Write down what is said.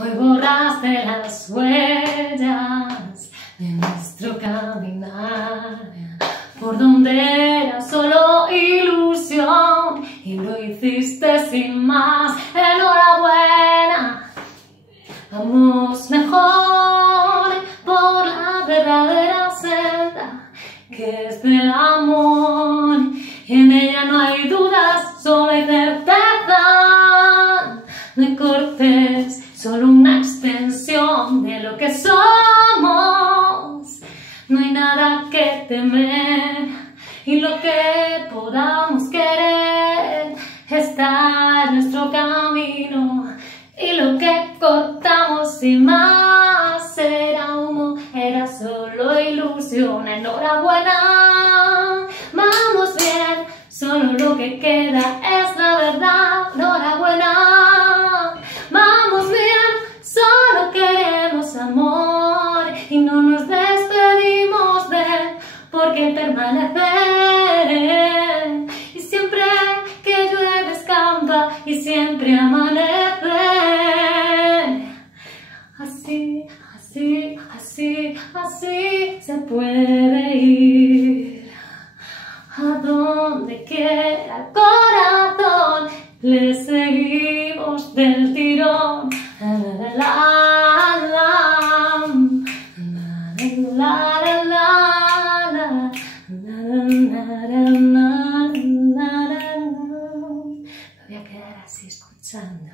Hoy borraste las huellas de nuestro caminar, por donde era solo ilusión y lo hiciste sin más. Enhorabuena, vamos mejor por la verdadera senda que es del amor, y en ella no hay dudas, solo hay certeza. No hay cortes, solo una extensión de lo que somos. No hay nada que temer, y lo que podamos querer está en nuestro camino, y lo que cortamos sin más era humo, era solo ilusión. Enhorabuena, vamos bien, solo lo que queda es la verdad. Enhorabuena, vamos bien, solo queremos amor y no nos despedimos de él, porque permanecer, y siempre que llueve escampa y siempre amanece. Así, así, así, así se puede ir a donde quiera el corazón, le seguimos del tirón. La, la, la, la, la, la, me voy a quedar así escuchando.